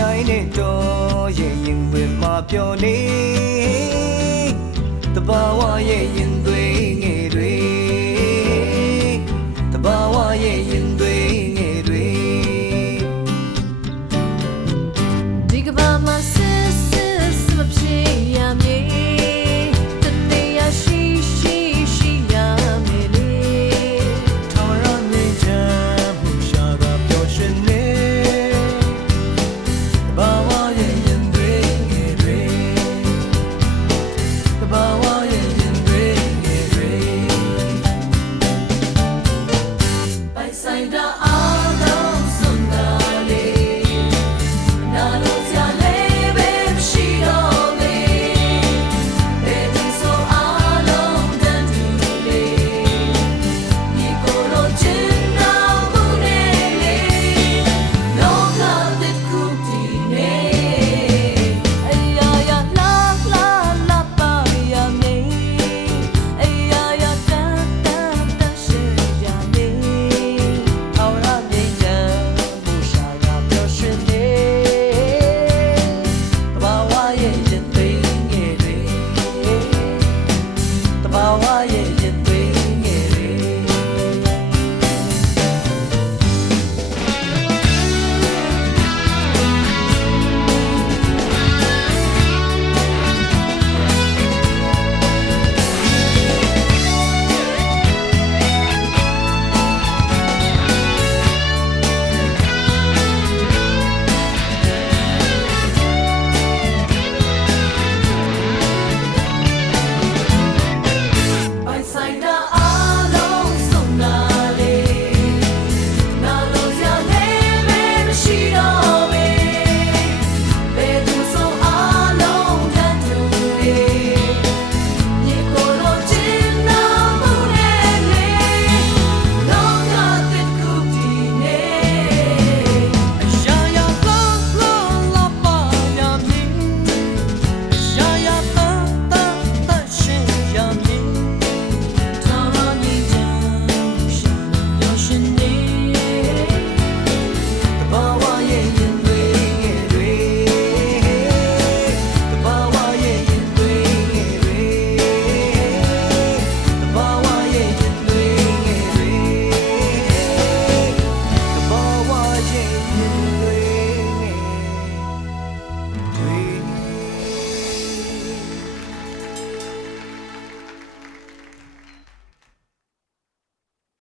ဆိုင်တဲ့တော့ရဲ့ရင်သွင်းမှာပြောနေတဘာဝရဲ့ရင်သွ